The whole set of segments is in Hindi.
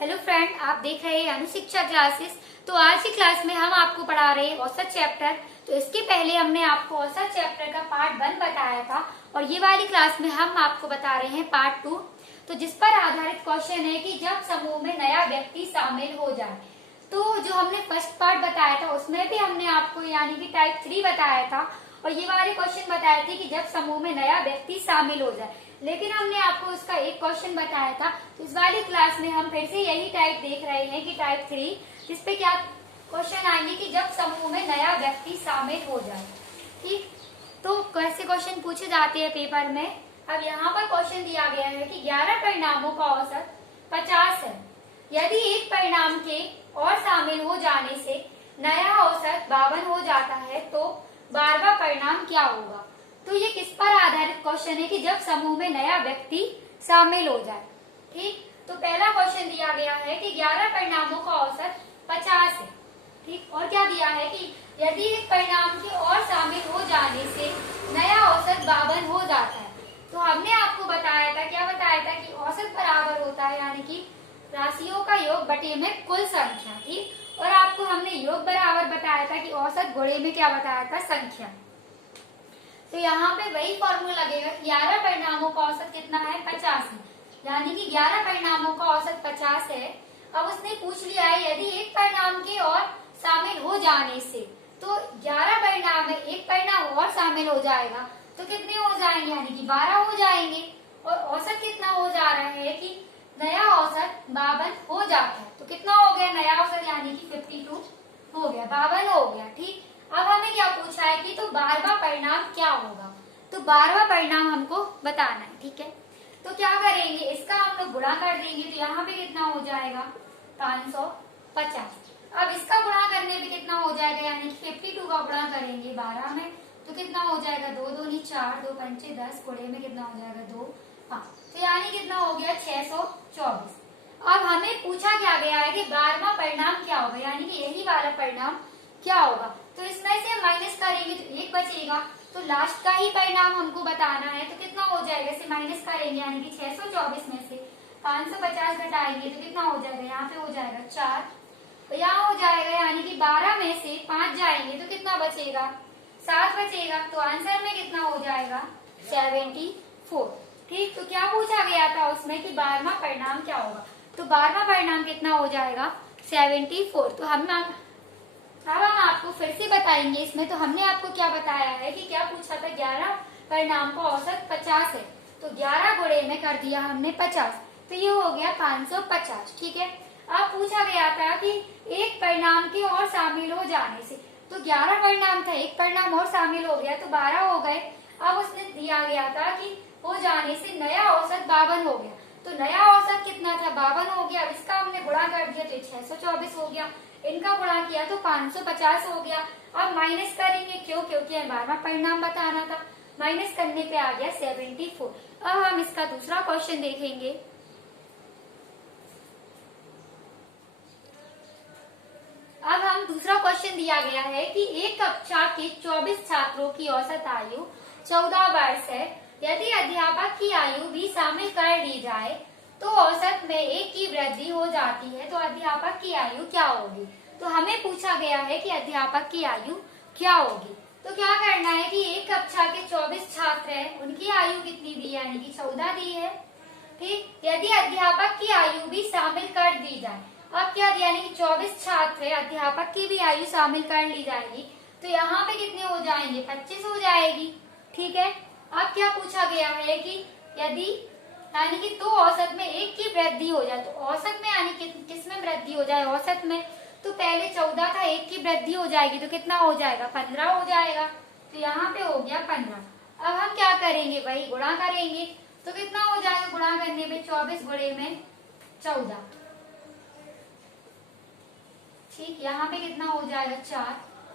हेलो फ्रेंड, आप देख रहे हैं अनुशिक्षा क्लासेस। तो आज की क्लास में हम आपको पढ़ा रहे हैं औसत चैप्टर। तो इसके पहले हमने आपको औसत चैप्टर का पार्ट 1 बताया था और ये वाली क्लास में हम आपको बता रहे हैं पार्ट 2। तो जिस पर आधारित क्वेश्चन है कि जब समूह में नया व्यक्ति शामिल हो जाए। तो जो हमने फर्स्ट पार्ट बताया था उसमें भी हमने आपको यानी कि टाइप 3 बताया था और ये वाले क्वेश्चन बताए थे कि जब समूह में नया व्यक्ति शामिल हो जाए। लेकिन हमने आपको उसका एक क्वेश्चन बताया था। तो इस वाली क्लास में हम फिर से यही टाइप देख रहे हैं कि टाइप 3, जिसपे क्या क्वेश्चन आएंगे कि जब समूह में नया व्यक्ति शामिल हो जाए। ठीक, तो कैसे क्वेश्चन पूछे जाते हैं पेपर में। अब यहाँ पर क्वेश्चन दिया गया है कि 11 परिणामों का औसत 50 है। यदि एक परिणाम के और शामिल हो जाने से नया औसत 52 हो जाता है तो 12वां परिणाम क्या होगा। तो ये किस पर आधारित क्वेश्चन है कि जब समूह में नया व्यक्ति शामिल हो जाए। ठीक, तो पहला क्वेश्चन दिया गया है कि 11 परिणामों का औसत 50 है। ठीक, और क्या दिया है कि यदि एक परिणाम के और शामिल हो जाने से नया औसत 52 हो जाता है। तो हमने आपको बताया था, क्या बताया था कि औसत बराबर होता है यानी कि राशियों का योग बटे में कुल संख्या। ठीक, और आपको हमने योग बराबर बताया था कि औसत गुणे में क्या बताया था, संख्या। तो यहाँ पे वही फॉर्मूला लगेगा। 11 परिणामों का औसत कितना है, 50 है, यानी कि 11 परिणामों का औसत 50 है। अब उसने पूछ लिया है यदि एक परिणाम के और शामिल हो जाने से, तो 11 परिणाम में एक परिणाम और शामिल हो जाएगा तो कितने हो जाएंगे, यानी कि 12 हो जाएंगे। और औसत कितना हो जा रहा है कि नया औसत 52 हो जाता है। तो कितना हो गया नया औसत, यानी कि 52 हो गया, 52 हो गया। ठीक, अब हमें क्या पूछा है कि तो 12वां परिणाम क्या होगा। तो 12वां परिणाम हमको बताना है। ठीक है, तो क्या करेंगे, इसका हम लोग गुणा कर देंगे। तो यहाँ पे कितना हो जाएगा, 550। अब इसका गुणा करने पे कितना हो जाएगा, यानी कि 52 का गुणा करेंगे 12 में तो कितना हो जाएगा, 2 दूनी 4, 2 पंचे 10, गुणे में कितना हो जाएगा 2 5। तो यानी कितना हो गया 624। अब हमें पूछा क्या गया है कि 12वां परिणाम क्या होगा, यानी कि यही वाला परिणाम क्या होगा। तो इसमें से माइनस करेंगे तो 1 बचेगा। तो लास्ट का ही परिणाम हमको बताना है। तो कितना हो जाएगा, इसे माइनस करेंगे यानी कि 624 में से 550 घटाएंगे तो कितना हो जाएगा, यहाँ पे हो जाएगा 4, तो यहाँ हो जाएगा यानी कि 12 में से 5 जाएंगे तो कितना बचेगा, 7 बचेगा। तो आंसर में कितना हो जाएगा, 74। ठीक, तो क्या पूछा गया था उसमें कि 12वां परिणाम क्या होगा। तो 12वां परिणाम कितना हो जाएगा, 74। तो अब हम आपको फिर से बताएंगे इसमें। तो हमने आपको क्या बताया है कि क्या पूछा था, 11 परिणाम का औसत 50 है। तो 11 गुणे में कर दिया हमने 50, तो ये हो गया 550। ठीक है, अब पूछा गया था कि एक परिणाम के और शामिल हो जाने से। तो 11 परिणाम था, एक परिणाम और शामिल हो गया तो 12 हो गए। अब उसने दिया गया था कि हो जाने से नया औसत 52 हो गया। तो नया औसत कितना था, 52 हो गया। अब इसका हमने गुणा कर दिया तो 624 हो गया, इनका गुणा किया तो 550 हो गया। अब माइनस करेंगे, क्यों, क्योंकि 12वां परिणाम बताना था। माइनस करने पे आ गया 74। अब हम इसका दूसरा क्वेश्चन देखेंगे। अब हम दूसरा क्वेश्चन दिया गया है कि एक कक्षा के 24 छात्रों की औसत आयु 14 वर्ष है। यदि अध्यापक की आयु भी शामिल कर ली जाए तो औसत में 1 की वृद्धि हो जाती है। तो अध्यापक की आयु क्या होगी। तो हमें पूछा गया है कि अध्यापक की आयु क्या होगी। तो क्या करना है कि एक कक्षा के 24 छात्र हैं, उनकी आयु कितनी दी है, यानी कि 14 दी है। ठीक, यदि अध्यापक की आयु भी शामिल कर दी जाए। अब क्या दिया, यानी कि 24 छात्र है, अध्यापक की भी आयु शामिल कर ली जाएगी तो यहाँ पे कितने हो जाएंगे, 25 हो जाएगी। ठीक है, अब क्या पूछा गया है कि यदि यानी कि तो औसत में 1 की वृद्धि हो जाए। तो औसत में यानी कि किस में वृद्धि हो जाए, औसत में। तो पहले 14 था, 1 की वृद्धि हो जाएगी तो कितना हो जाएगा, 15 हो जाएगा। तो यहाँ पे हो गया 15। अब हम क्या करेंगे, वही गुणा करेंगे। तो कितना हो जाएगा गुणा करने में, 24 गुणे में 14। ठीक, यहाँ पे कितना हो जाएगा 4,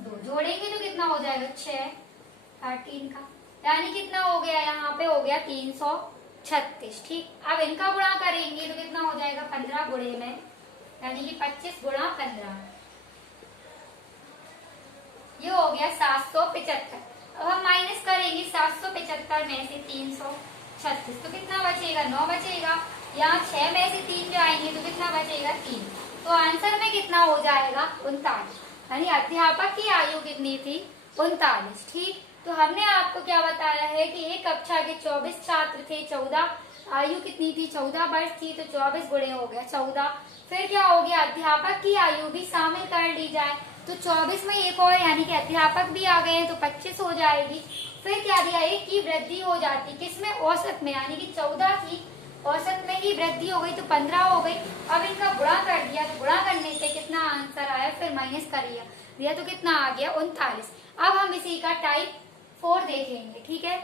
2 जोड़ेंगे तो कितना हो जाएगा 6, 13 का, यानी कितना हो गया, यहाँ पे हो गया 336। ठीक, अब इनका गुणा करेंगे तो कितना हो जाएगा 15 गुणे में, यानी कि 25 गुणा 15, ये हो गया 775। अब हम माइनस करेंगे 775 में से 336 तो कितना बचेगा, 9 बचेगा। यहाँ 6 में से 3 जाएंगे तो कितना बचेगा 3। तो आंसर में कितना हो जाएगा 39, यानी अध्यापक की आयु कितनी थी 39। ठीक, तो हमने आपको क्या बताया है कि एक कक्षा के 24 छात्र थे, 14 आयु कितनी थी 14 वर्ष थी, तो 24 गुणे हो गया 14। फिर क्या हो गया, अध्यापक की आयु भी शामिल कर ली जाए तो 24 में एक और यानी कि अध्यापक भी आ गए हैं तो 25 हो जाएगी। फिर क्या दिया, एक की वृद्धि हो जाती किसमें, औसत में, यानी कि 14 थी औसत में ही वृद्धि हो गई तो 15 हो गई। अब इनका गुणा कर दिया तो गुणा करने से कितना आंसर आया, फिर माइनस कर दिया तो कितना आ गया 39। अब हम इसी का टाइप 4 देखेंगे। ठीक है,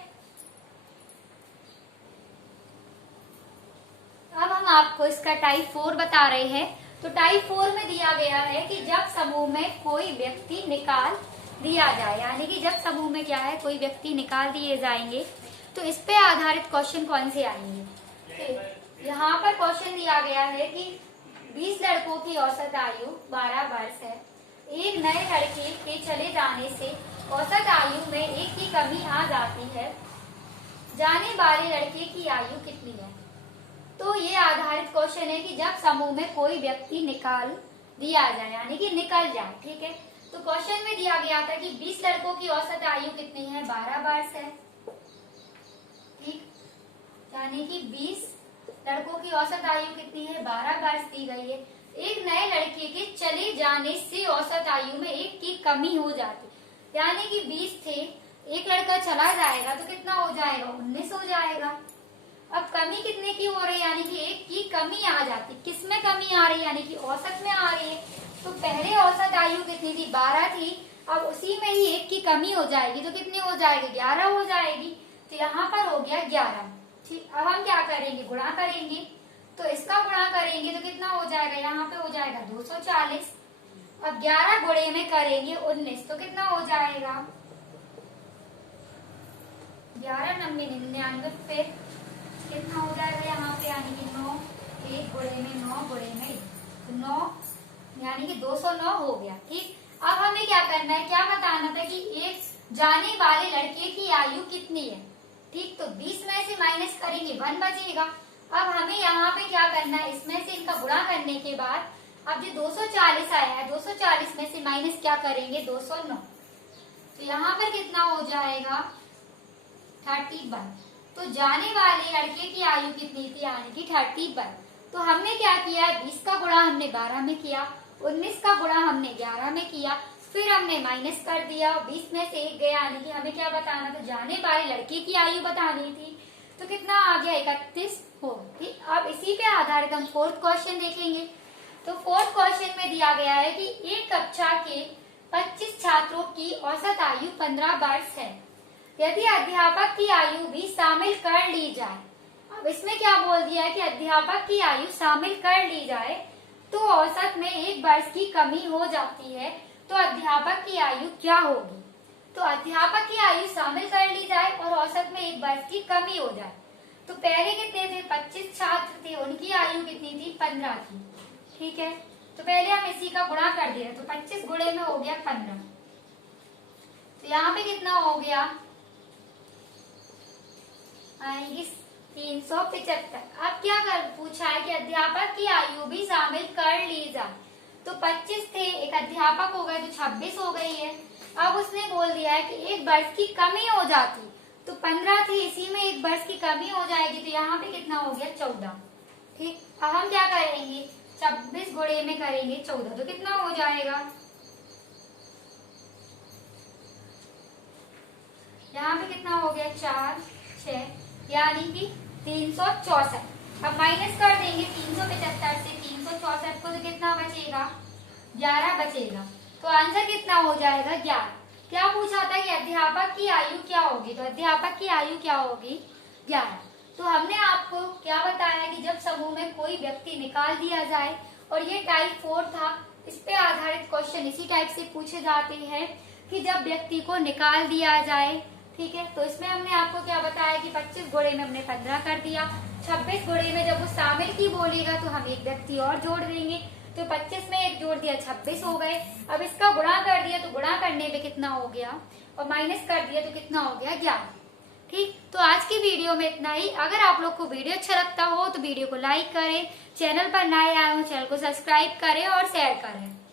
अब हम आपको इसका टाइप 4 बता रहे हैं। तो टाइप 4 में दिया गया है कि जब समूह में कोई व्यक्ति निकाल दिया जाए, यानी कि जब समूह में क्या है कोई व्यक्ति निकाल दिए जाएंगे तो इस पे आधारित क्वेश्चन कौन से आएंगे। यहाँ पर क्वेश्चन दिया गया है कि 20 लड़कों की औसत आयु 12 वर्ष है। एक नए लड़के के चले जाने से औसत आयु में एक की कमी आ जाती है। जाने वाले लड़के की आयु कितनी है। तो ये आधारित क्वेश्चन है कि जब समूह में कोई व्यक्ति निकाल दिया जाए, यानी कि निकल जाए। ठीक है, तो क्वेश्चन में दिया गया था कि 20 लड़कों की औसत आयु कितनी है 12 वर्ष है। ठीक, यानी कि 20 लड़कों की औसत आयु कितनी है 12 वर्ष दी गई है। एक नए लड़के के चले जाने से औसत आयु में एक की कमी हो जाती, यानी कि 20 थे, एक लड़का चला जाएगा तो कितना हो जाएगा 19 हो जाएगा। अब कमी कितने की हो रही है, यानी कि एक की कमी आ जाती, किसमें कमी आ रही है, यानी कि औसत में आ रही है। तो पहले औसत आयु कितनी थी 12 थी, अब उसी में ही एक की कमी हो जाएगी तो कितनी हो जाएगी 11 हो जाएगी। तो यहाँ पर हो गया 11। ठीक, अब हम क्या करेंगे गुणा करेंगे, तो इसका गुणा करेंगे तो कितना हो जाएगा, यहाँ पे हो जाएगा 240। अब 11 गुणे में करेंगे 19 तो कितना हो जाएगा 11 90 99, फिर कितना हो जाएगा यहाँ पे, यानी कि 9, 1 गुणे में 9 गुणे में 9, यानी कि 209 हो गया। ठीक, अब हमें क्या करना है, क्या बताना था कि एक जाने वाले लड़के की आयु कितनी है। ठीक, तो 20 में से माइनस करेंगे 1 बचेगा। अब हमें यहाँ पे क्या करना है, इसमें से इनका गुणा करने के बाद अब जो 240 आया है 240 में से माइनस क्या करेंगे 209, तो यहाँ पर कितना हो जाएगा 31। तो जाने वाले लड़के की आयु कितनी थी, यानी कि 31। तो हमने क्या किया, 20 का गुणा हमने 12 में किया, 19 का गुणा हमने 11 में किया, फिर हमने माइनस कर दिया, 20 में से 1 गया, यानी कि हमें क्या बताना था, जाने वाले लड़के की आयु बतानी थी। तो कितना आ गया 31 हो। ठीक, अब इसी पे आधारित हम 4th क्वेश्चन देखेंगे। तो 4th क्वेश्चन में दिया गया है कि एक कक्षा के 25 छात्रों की औसत आयु 15 वर्ष है। यदि अध्यापक की आयु भी शामिल कर ली जाए, अब इसमें क्या बोल दिया है कि अध्यापक की आयु शामिल कर ली जाए तो औसत में 1 वर्ष की कमी हो जाती है, तो अध्यापक की आयु क्या होगी। तो अध्यापक की आयु शामिल कर ली जाए और औसत में 1 वर्ष की कमी हो जाए। तो पहले कितने थे 25 छात्र थे, उनकी आयु कितनी थी 15 थी। ठीक है, तो पहले हम इसी का गुणा कर दे रहे, तो 25 गुणे में हो गया 15, तो यहाँ पे कितना हो गया आएगी 375। अब क्या कर पूछा है कि अध्यापक की आयु भी शामिल कर ली जाए। तो 25 थे, एक अध्यापक हो गए तो 26 हो गई है। अब उसने बोल दिया है कि 1 वर्ष की कमी हो जाती, तो 15 थी, इसी में 1 वर्ष की कमी हो जाएगी, तो यहाँ पे कितना हो गया 14। ठीक, अब हम क्या करेंगे 26 गुणे में करेंगे 14, तो कितना हो जाएगा, यहाँ पे कितना हो गया 4 6, यानी कि 364। अब माइनस कर देंगे 375 से 364 को, तो कितना बचेगा 11 बचेगा। तो आंसर कितना हो जाएगा 11। क्या पूछा था कि अध्यापक की आयु क्या होगी, तो अध्यापक की आयु क्या होगी 11। तो हमने आपको क्या बताया कि जब समूह में कोई व्यक्ति निकाल दिया जाए, और ये टाइप 4 था, इस पे आधारित क्वेश्चन इसी टाइप से पूछे जाते हैं कि जब व्यक्ति को निकाल दिया जाए। ठीक है, तो इसमें हमने आपको क्या बताया कि 25 गुणे में हमने 15 कर दिया, 26 गुणे में जब वो शामिल की बोलेगा तो हम एक व्यक्ति और जोड़ देंगे, तो 25 में 1 जोड़ दिया 26 हो गए। अब इसका गुणा कर दिया तो गुणा करने पे कितना हो गया, और माइनस कर दिया तो कितना हो गया 11। ठीक, तो आज की वीडियो में इतना ही। अगर आप लोग को वीडियो अच्छा लगता हो तो वीडियो को लाइक करें, चैनल पर नए आए हो चैनल को सब्सक्राइब करें और शेयर करें।